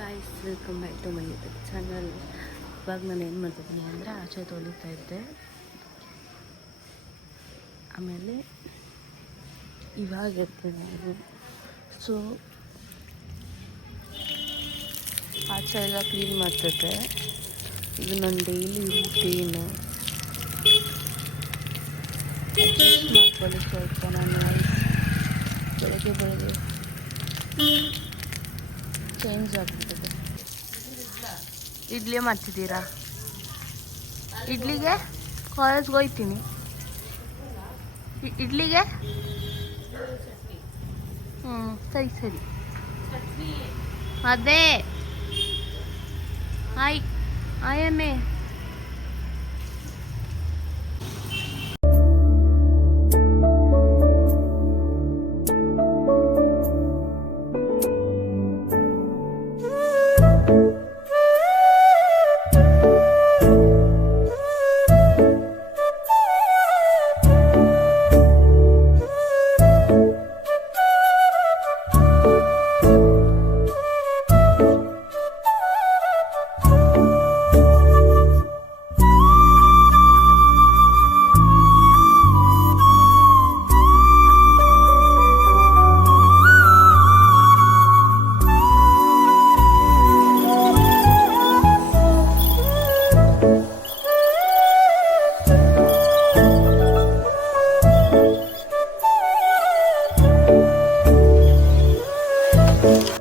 Guys, welcome back to my YouTube channel. ಇವಾಗ ನಾನು ಏನು ಮಾಡ್ತಿದ್ದೀನಿ ಅಂದರೆ ಆಚೆ ತೊಳಿತಾ ಇದ್ದೆ. ಆಮೇಲೆ ಇವಾಗ ಇರ್ತೀನಿ ನಾನು. ಸೊ ಆಚೆ ಎಲ್ಲ ಕ್ಲೀನ್ ಮಾಡ್ತಿದ್ದೆ. ಇದು ನನ್ನ ಡೈಲಿ ರೂಟೀನು. ಅಡ್ಜಸ್ಟ್ ಮಾಡ್ಕೊಳ್ಳಿ ಸ್ವಲ್ಪ. ನಾನು ಬೆಳಗ್ಗೆ ಚೇಂಜ್ ಆಗ್ಬಿಟ್ಟಿದೆ. ಇಡ್ಲಿ ಮಾಡ್ತಿದ್ದೀರಾ? ಇಡ್ಲಿಗೆ ಕಾಲೇಜ್ಗೆ ಹೋಗ್ತೀನಿ. ಇಡ್ಲಿಗೆ ಸರಿ ಅದೇ ಆಯಮ್ಮೆ.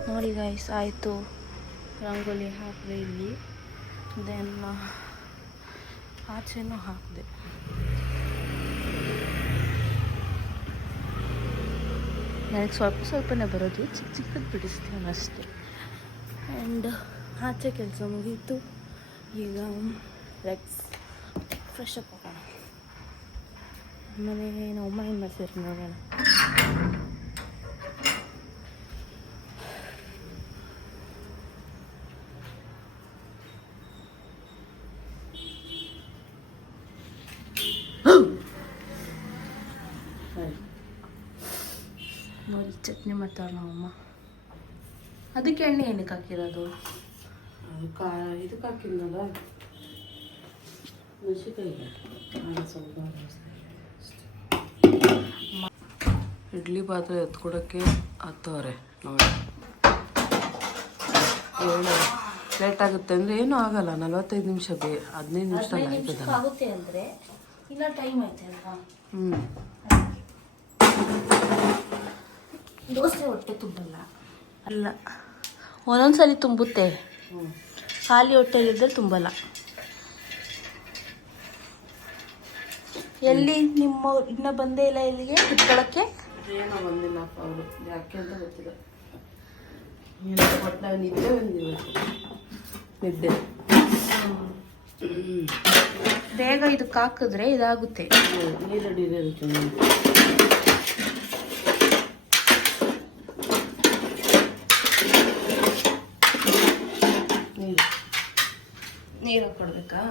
ನೋಡಿ ಗೈಸ್, ಆಯಿತು. ರಂಗೋಲಿ ಹಾಕಿದೆ ಇಲ್ಲಿ. ದೆನ್ ಆಚೆನೂ ಹಾಕಿದೆ. ನನಗೆ ಸ್ವಲ್ಪನೇ ಬರೋದು, ಚಿಕ್ಕದು ಬಿಡಿಸ್ತೀನಿ ಅಷ್ಟೇ. ಆ್ಯಂಡ್ ಆಚೆ ಕೆಲಸ ಮುಗೀತು. ಈಗ ಫ್ರೆಶ್ ಅಪ್ ಹೋಗೋಣ. ಆಮೇಲೆ ನಮ್ಮಮ್ಮ ಏನು ಮಾಡ್ತಿದ್ರು ನೋಡೋಣ. ನೋಡಿ, ಚಟ್ನಿ ಮಾಡ್ತಾರೆ ನಮ್ಮಮ್ಮ. ಅದಕ್ಕೆ ಎಣ್ಣೆ ಏನಕ್ಕೆ ಹಾಕಿರೋದು? ಇದಕ್ಕೆ ಹಾಕಿದ್ನಲ್ಲ, ಮೆಣಸಿನ್ಕಾಯಿಗೆ ಸ್ವಲ್ಪ. ಇಡ್ಲಿ ಪಾತ್ರೆ ಎತ್ಕೊಡೋಕ್ಕೆ ಹತ್ತವ್ರೆ ನೋಡಿ. ಲೇಟ್ ಆಗುತ್ತೆ ಅಂದರೆ ಏನೂ ಆಗಲ್ಲ. 45 ನಿಮಿಷ 15 ನಿಮಿಷದಲ್ಲಿ ಆಯ್ತದ ಆಗುತ್ತೆ ಅಂದರೆ ಇಲ್ಲ, ಟೈಮ್ ಐತೆ ಅಲ್ವಾ? ದೋಸೆ ಹೊಟ್ಟೆ ತುಂಬಲ್ಲ ಅಲ್ಲ, ಒಂದೊಂದ್ಸಲಿ ತುಂಬುತ್ತೆ. ಖಾಲಿ ಹೊಟ್ಟೆಲಿದ್ದರೆ ತುಂಬಲ್ಲ. ಎಲ್ಲಿ ನಿಮ್ಮ ಇನ್ನೂ ಬಂದೇ ಇಲ್ಲ ಇಲ್ಲಿಗೆ ಕುತ್ಕೊಳ್ಳೋಕ್ಕೆ? ಏನೋ ಬಂದಿಲ್ಲ ಅವರು, ಯಾಕೆ ಅಂತ ಗೊತ್ತಿಲ್ಲ. ಒಟ್ಟು ನಿದ್ದೆ ಬಂದಿರಬೇಕು. ನಿದ್ದೆ ಬೇಗ ಇದಕ್ಕೆ ಹಾಕಿದ್ರೆ ಇದಾಗುತ್ತೆ. ನೀರು ಅಡಿದೆ ಅದಕ್ಕೆ. ನೀರು ಹಾಕ್ಕೊಡ್ಬೇಕಾ?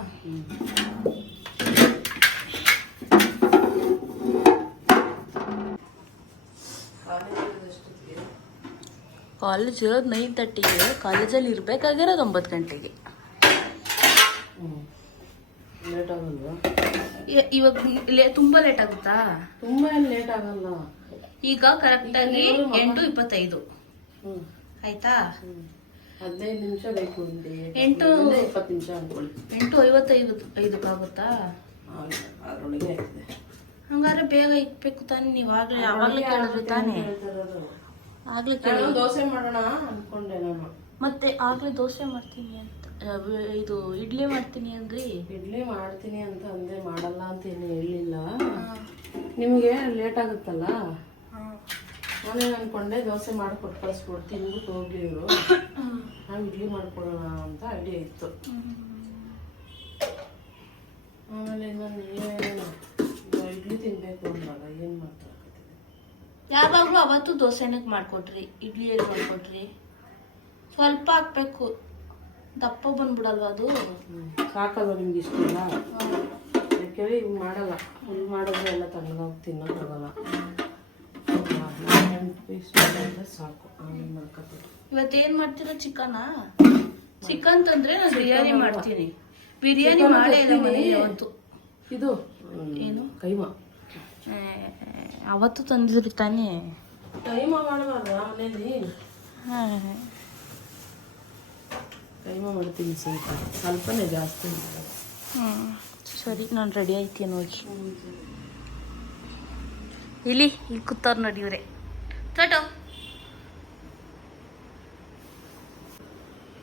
ಕಾಲೇಜ್ ಇರೋದು 9:30ಗೆ, ಕಾಲೇಜಲ್ಲಿ ಇರಬೇಕಾಗಿರೋದು 9 ಗಂಟೆಗೆ. ಲೇಟ್ ಆಗಲ್ವಾ? ಇವಾಗ ತುಂಬ ಲೇಟ್ ಆಗುತ್ತಾ? ತುಂಬ ಏನು ಲೇಟ್ ಆಗಲ್ಲ. ಈಗ ಕರೆಕ್ಟಾಗಿ 8:25 ಆಯ್ತಾ? 15 ನಿಮಿಷ ಬೇಕು. 8:20 ನಿಮಿಷ ಅನ್ಕೊಳ್ಳಿ. 8:55 ಆಗುತ್ತಾ? ಅದರೊಳಗೆ ಆಗ್ತದೆ. ಹಂಗಾದ್ರೆ ಬೇಗ ಇಕ್ಬೇಕು ತಾನೆ. ನೀವು ಆವಾಗಲೇ ಕೇಳಿದ್ರಿ ತಾನೆ? ಆಗ್ಲೇ ಕೇಳಿ ದೋಸೆ ಮಾಡೋಣ ಅನ್ಕೊಂಡೆ ನಾನು. ಮತ್ತೆ ಆಗ್ಲೇ ದೋಸೆ ಮಾಡ್ತೀನಿ ಅಂತ, ಇದು ಇಡ್ಲಿ ಮಾಡ್ತೀನಿ ಅಂದ್ರಿ. ಇಡ್ಲಿ ಮಾಡ್ತೀನಿ ಅಂತ ಅಂದೆ, ಮಾಡಲ್ಲ ಅಂತ ಏನು ಹೇಳಿಲ್ಲ. ನಿಮಗೆ ಲೇಟ್ ಆಗುತ್ತಲ್ಲ, ನಾನೇನು ಅನ್ಕೊಂಡೆ ದೋಸೆ ಮಾಡಿಕೊಟ್ಟು ಕಳಿಸ್ಕೊಡು, ತಿಂದ್ಬಿಟ್ಟು ಹೋಗ್ಲಿ ಇವರು, ನಾವು ಇಡ್ಲಿ ಮಾಡ್ಕೊಡೋಣ ಅಂತ ಐಡಿಯಾ ಇತ್ತು. ಆಮೇಲೆ ನಾನು ಇಡ್ಲಿ ತಿನ್ಬೇಕು ಅಂದಾಗ ಏನು ಮಾಡ್ತಾರೆ? ಯಾವಾಗಲೂ ಅವತ್ತು ದೋಸೆನಕ್ಕೆ ಮಾಡಿಕೊಟ್ರಿ, ಇಡ್ಲಿಯಲ್ಲಿ ಮಾಡಿಕೊಟ್ರಿ. ಸ್ವಲ್ಪ ಹಾಕ್ಬೇಕು, ದಪ್ಪ ಬಂದ್ಬಿಡಲ್ವ ಅದು? ಸಾಕಲ್ವ ನಿಮ್ಗೆ ಇಷ್ಟಲ್ಲ? ಯಾಕೆ ಹಿಂಗೆ ಮಾಡಲ್ಲ. ಹಿಂಗೆ ಮಾಡಿದ್ರೆ ಎಲ್ಲ ತಣ್ಣಗೆ ತಿನ್ನೋಕ್ಕಾಗಲ್ಲ. 8 ಪೀಸ್ ಸಾಕು. ಆಮೇಲೆ ಮಾಡ್ಕೊತೀವಿ. ಇವತ್ತೇನ್ ಮಾಡ್ತೀರಾ? ಚಿಕನ್ ತಂದ್ರೆ ನಾನು ಬಿರಿಯಾನಿ ಮಾಡ್ತೀನಿ. ಬಿರಿಯಾನಿ ಮಾಡೇ ಇಲ್ಲ ಮನೇಲಿ ಅವತ್ತು. ಇದು ಏನು ಕೈಮಾ ಅವತ್ತು ತಂದಿದ್ರಿ ತಾನೇ? ಕೈಮಾ ಮಾಡಬಾರ್ದು ಮನೇಲಿ. ಕೈಮಾ ಮಾಡ್ತೀನಿ ಸ್ವಲ್ಪನೇ ಜಾಸ್ತಿ. ಸರಿ, ನಾನು ರೆಡಿ ಆಯ್ತೀನಿ ಹೋಗಿ. ಇಲ್ಲಿ ಕೂತವ್ರು ನೋಡಿ ಇವ್ರೆ. ಚಟೋ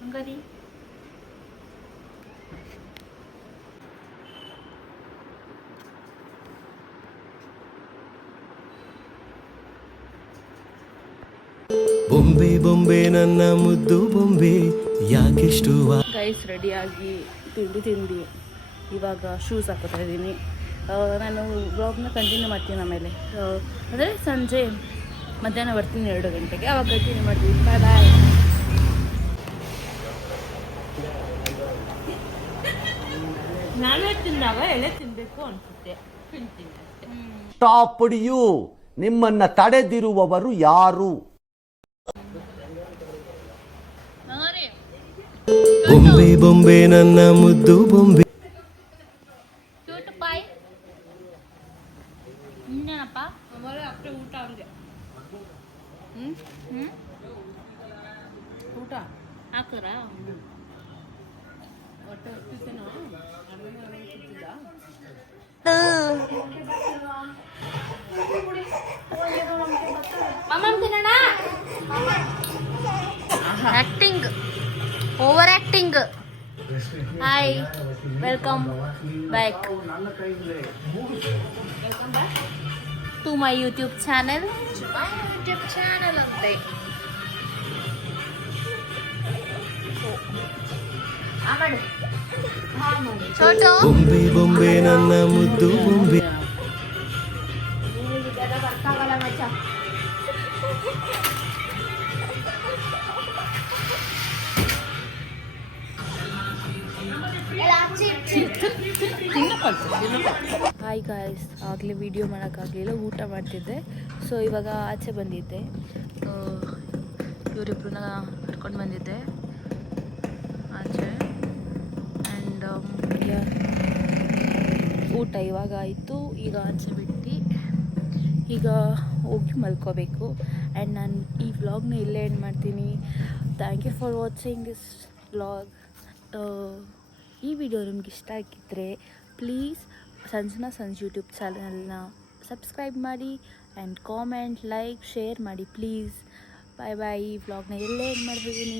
ಹಂಗಾರಿ ಬೊಂಬೆ ಬೊಂಬೆ ನನ್ನ ಮುದ್ದು ಬೊಂಬೆ ಯಾಕೆಷ್ಟು ಗೈಸ್ ರೆಡಿಯಾಗಿ ತಿಂಡಿ ಇವಾಗ ಶೂಸ್ ಹಾಕೋತಾ ಇದ್ದೀನಿ. ನಾನು ಬ್ಲಾಗ್ನ ಕಂಟಿನ್ಯೂ ಮಾಡ್ತೀನಿ ಆಮೇಲೆ, ಅಂದರೆ ಸಂಜೆ ಮಧ್ಯಾಹ್ನ ಬರ್ತೀನಿ 2 ಗಂಟೆಗೆ, ಅವಾಗ ಕಂಟಿನ್ಯೂ ಮಾಡ್ತೀನಿ. ಬಾಯ್ ಬಾಯ್. ನಾವೇ ತಿಂದಾಗ ಎಲೆ ತಿನ್ನಬೇಕು ಅನಿಸುತ್ತೆ. ಸ್ಟಾಪ್ ಯು, ನಿಮ್ಮನ್ನ ತಡೆದಿರುವವರು ಯಾರು? ಬೊಂಬೆ ಬೊಂಬೆ ನನ್ನ ಮುದ್ದು ಬೊಂಬೆ. ಇನ್ನೇನಪ್ಪ ಅಷ್ಟೇ ಊಟ ಅವ್ರಿಗೆ. ಊಟ ಹಾಕರ ಹೊಟ್ಟೆ ಹೊತ್ತಿದ್ದೇನೋ acting, over acting. Hi, welcome back to my YouTube channel. ಅಂತೆ ಚೋಟು ಬೊಂಬೆ ಬೊಂಬೆ ನನ್ನ ಮುದ್ದು ಬೊಂಬೆ. ಹಾಯ್ ಗಾಯ್ಸ್, ಆಗಲೇ ವಿಡಿಯೋ ಮಾಡೋಕ್ಕಾಗಲಿಲ್ಲ, ಊಟ ಮಾಡ್ತಿದ್ದೆ. ಸೊ ಇವಾಗ ಆಚೆ ಬಂದಿದ್ದೆ, ಇವರಿಬ್ಬರನ್ನ ಕರ್ಕೊಂಡು ಬಂದಿದ್ದೆ ಆಚೆ. ಆ್ಯಂಡ್ ಊಟ ಇವಾಗ ಆಯಿತು. ಈಗ ಆಚೆ ಬಿಟ್ಟು ಈಗ ಹೋಗಿ ಮಲ್ಕೋಬೇಕು. ಆ್ಯಂಡ್ ನಾನು ಈ ವ್ಲಾಗ್ನ ಇಲ್ಲೇ ಎಂಡ್ ಮಾಡ್ತೀನಿ. Thank you for watching this vlog. ಈ ವಿಡಿಯೋ ನಿಮ್ಗೆ ಇಷ್ಟ ಆಗಿದ್ದರೆ ಪ್ಲೀಸ್ ಸಂಜನಾ ಯೂಟ್ಯೂಬ್ ಚಾನಲ್ನ ಸಬ್ಸ್ಕ್ರೈಬ್ ಮಾಡಿ ಆ್ಯಂಡ್ ಕಾಮೆಂಟ್, ಲೈಕ್, ಶೇರ್ ಮಾಡಿ ಪ್ಲೀಸ್. Bye bye. ಈ ವ್ಲಾಗ್ನ ಎಲ್ಲೇ ಎಂಡ್ ಮಾಡ್ತಿದ್ದೀನಿ.